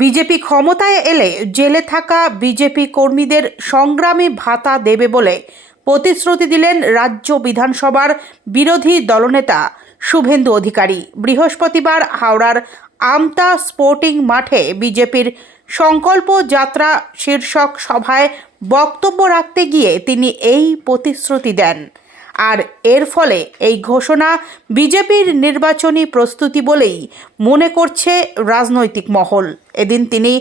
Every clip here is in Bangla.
বিজেপি ক্ষমতায় এলে জেলে থাকা বিজেপি কর্মীদের সংগ্রামী ভাতা দেবে বলে প্রতিশ্রুতি দিলেন রাজ্য বিধানসভার বিরোধী দলনেতা শুভেন্দু অধিকারী। বৃহস্পতিবার হাওড়ার আমতা স্পোর্টিং মাঠে বিজেপির সংকল্প যাত্রা শীর্ষক সভায় বক্তব্য রাখতে গিয়ে তিনি এই প্রতিশ্রুতি দেন। আর এর ফলে এই ঘোষণা বিজেপির নির্বাচনী প্রস্তুতি বলেই মনে করছে রাজনৈতিক মহল। এদিন তিনি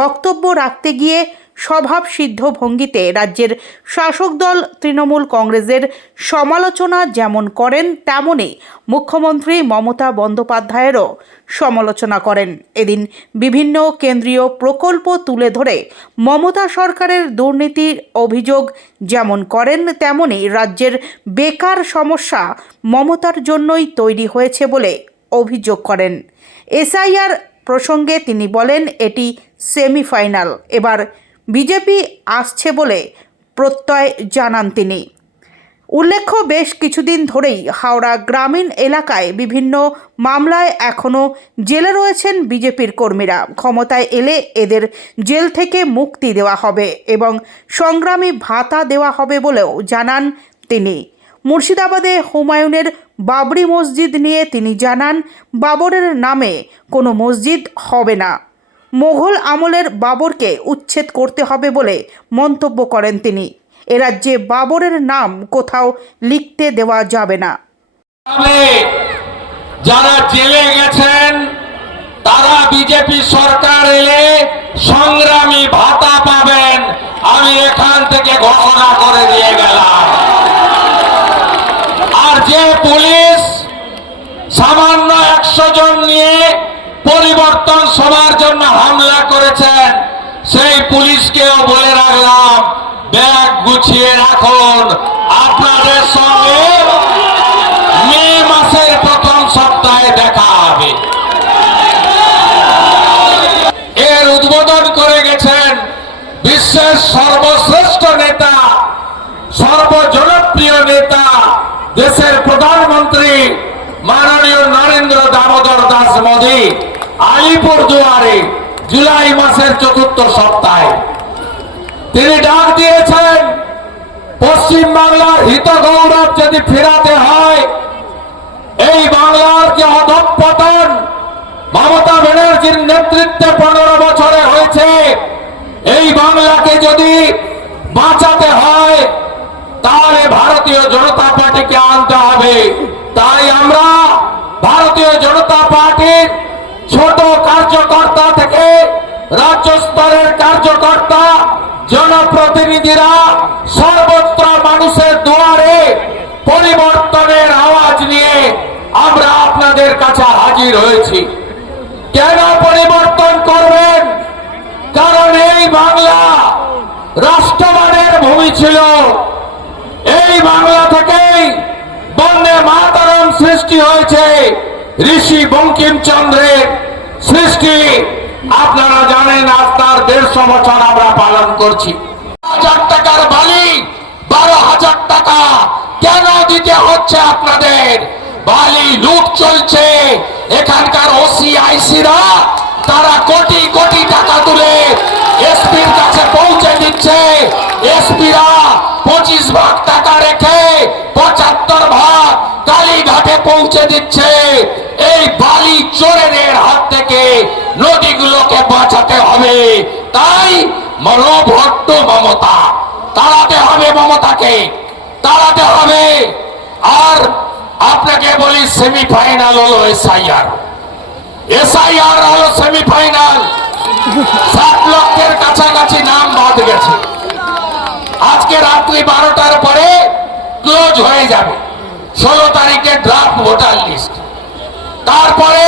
বক্তব্য রাখতে গিয়ে স্বভাবসিদ্ধ ভঙ্গিতে রাজ্যের শাসক দল তৃণমূল কংগ্রেসের সমালোচনা যেমন করেন, তেমনি মুখ্যমন্ত্রী মমতা বন্দ্যোপাধ্যায়েরও সমালোচনা করেন। এদিন বিভিন্ন কেন্দ্রীয় প্রকল্প তুলে ধরে মমতা সরকারের দুর্নীতির অভিযোগ যেমন করেন, তেমনি রাজ্যের বেকার সমস্যা মমতার জন্যই তৈরি হয়েছে বলে অভিযোগ করেন। এসআইআর প্রসঙ্গে তিনি বলেন, এটি সেমিফাইনাল, এবার বিজেপি আসছে বলে প্রত্যয় জানান তিনি। উল্লেখ্য, বেশ কিছুদিন ধরেই হাওড়া গ্রামীণ এলাকায় বিভিন্ন মামলায় এখনও জেলে রয়েছেন বিজেপির কর্মীরা। ক্ষমতায় এলে এদের জেল থেকে মুক্তি দেওয়া হবে এবং সংগ্রামী ভাতা দেওয়া হবে বলেও জানান তিনি। মুর্শিদাবাদে হুমায়ুনের বাবরি মসজিদ নিয়ে তিনি জানান, বাবরের নামে কোনো মসজিদ হবে না। মোগল আমলের বাবরকে উচ্ছেদ করতে হবে বলে মন্তব্য করেন তিনি। এ রাজ্যে বাবরের নাম কোথাও লিখতে দেওয়া যাবে না। যারা জেলে গেছেন তারা বিজেপি সরকার এলে সংগ্রামী ভাতা পাবেন, আমি এখান থেকে ঘোষণা করে দিয়ে গেলাম। আর যে পুলিশ সামান্য 100 জন নিয়ে পরিবর্তন সভার জন্য হামলা করেছেন, সেই পুলিশকেও বলে রাখলাম, ব্যাগ গুছিয়ে রাখুন, আপনাদের সঙ্গে মে মাসের প্রথম সপ্তাহে দেখা হবে। এর উদ্বোধন করে গেছেন বিশ্বের সর্বশ্রেষ্ঠ নেতা, সর্বজনপ্রিয় নেতা, দেশের প্রধানমন্ত্রী মাননীয় নরেন্দ্র দামোদর দাস মোদী আলিপুরদুয়ারে জুলাই মাসের 4র্থ সপ্তাহে তিনি ডাক দিয়েছেন, পশ্চিম বাংলার হিত গৌরব যদি ফেরাতে হয়, এই বাংলার যে অধঃপতন মমতা ব্যানার্জির নেতৃত্বে 15 বছরে হয়েছে, এই বাংলাকে যদি বাঁচাতে হয় তাহলে ভারতীয় জনতা পার্টিকে আনতে হবে। তাই আমরা ভারতীয় জনতা পার্টির ছোট কার্যকর্তা থেকে রাজ্য স্তরের কার্যকর্তা, জনপ্রতিনিধিরা সর্বত্র মানুষের দুয়ারে পরিবর্তনের আওয়াজ নিয়ে আমরা আপনাদের কাছে হাজির হয়েছি। কেন পরিবর্তন করবেন? কারণ এই বাংলা রাষ্ট্রবাদের ভূমি ছিল। এই বাংলা থেকেই বন্দে মাতরম সৃষ্টি হয়েছে, ঋষি বঙ্কিমচন্দ্রের সৃষ্টি। আপনারা জানেন, আজ তার 150 বছর আমরা পালন করছি। 1000 টাকার বালি 12,000 টাকা কেন দিতে হচ্ছে আপনাদের? বালি লুট চলছে। এখানকার ওসিআইসিরা তারা কোটি কোটি টাকা তুলে এসপির কাছে পৌঁছে দিচ্ছে। এসপিরা 25 ভাগ টাকা রেখে 75 ভাগ কালীঘাটে পৌঁছে দিচ্ছে। এই বালি চোরেদের হাত থেকে নদীগুলোকে বাঁচাতে হবে। তাই মনোভট্ট মমতা তাড়াতে হবে, মমতাকে তাড়াতে হবে। আর আপনাকে বলি, সেমিফাইনাল হলো এসআইআর। এসআইআর হলো সেমিফাইনাল। 7 লক্ষের কাছাকাছি নাম বাদ গেছে। আজকে রাত্রি 12টার পরে ক্লোজ হয়ে যাবে। 16 তারিখে ড্রাফট ভোটার লিস্ট। তারপরে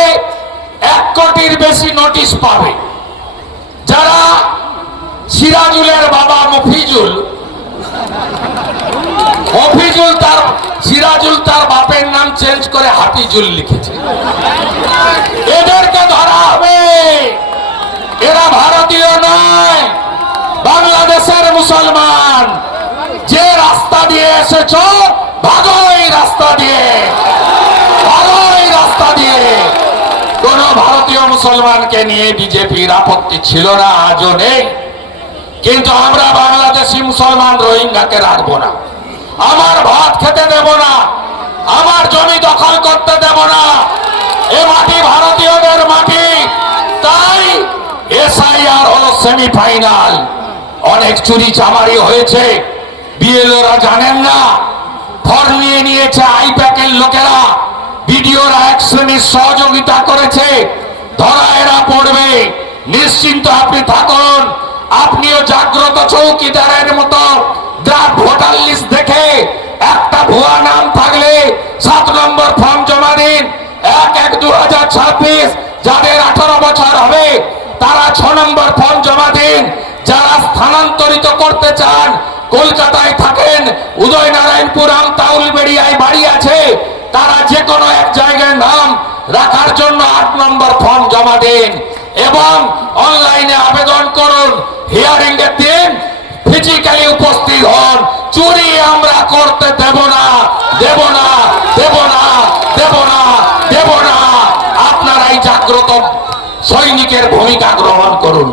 1 কোটির বেশি নোটিশ পাবে। যারা সিরাজুলের বাবা মফিজুল সিরাজুল তার বাপের নাম চেঞ্জ করে হাফিজুল লিখেছে, এদেরকে ধরা হবে। এরা ভারতীয় নয়, বাংলাদেশের মুসলমান। যে রাস্তা দিয়ে এসেছো, ভাগো এই রাস্তা দিয়ে, ভাগো এই রাস্তা দিয়ে। কোন ভারতীয় মুসলমানকে নিয়ে বিজেপির আপত্তি ছিল না, আজও নেই। কিন্তু আমরা বাংলাদেশি মুসলমান রোহিঙ্গাকে রাখবো না, আমার ভাত খেতে দেব না, আমার জমি দখল করতে দেব না। এ মাটি ভারতীয়দের মাটি। তাই এসআইআর হলো সেমিফাইনাল। অনেক চুরি চামারি হয়েছে, বিএলওরা জানেন না, ফর্ম নিয়ে নিয়েছে আইপ্যাকের লোকেরা, বিডিওরা এক শ্রেণীর সহযোগিতা করেছে, ধরা এরা পড়বে। নিশ্চিন্ত আপনি থাকুন, আপনিও জাগ্রত চৌকিদারের মতো ড্রাফট ভোটার লিস্ট দেখে একটা ভুয়া নাম থাকলে 7 নম্বর ফর্ম জমা দিন। 1/1/2026 যাদের 18 বছর হবে তারা 6 নম্বর ফর্ম জমা দিন। যারা স্থানান্তরিত করতে চান, কলকাতায় থাকেন, উদয়নারায়ণপুর আমতাউলবেড়িয়ায় বাড়ি আছে, তারা যে কোনো এক জায়গায় নাম রাখার জন্য 8 নম্বর ফর্ম জমা দিন এবং অনলাইনে আবেদন করুন। হিয়ারিং এর দিন ফিজিক্যালি উপস্থিত হন। চুরি আমরা করতে দেব না, দেব না, দেব না, দেব না, দেব না। আপনারাই জাগ্রত সৈনিকের ভূমিকা গ্রহণ করুন।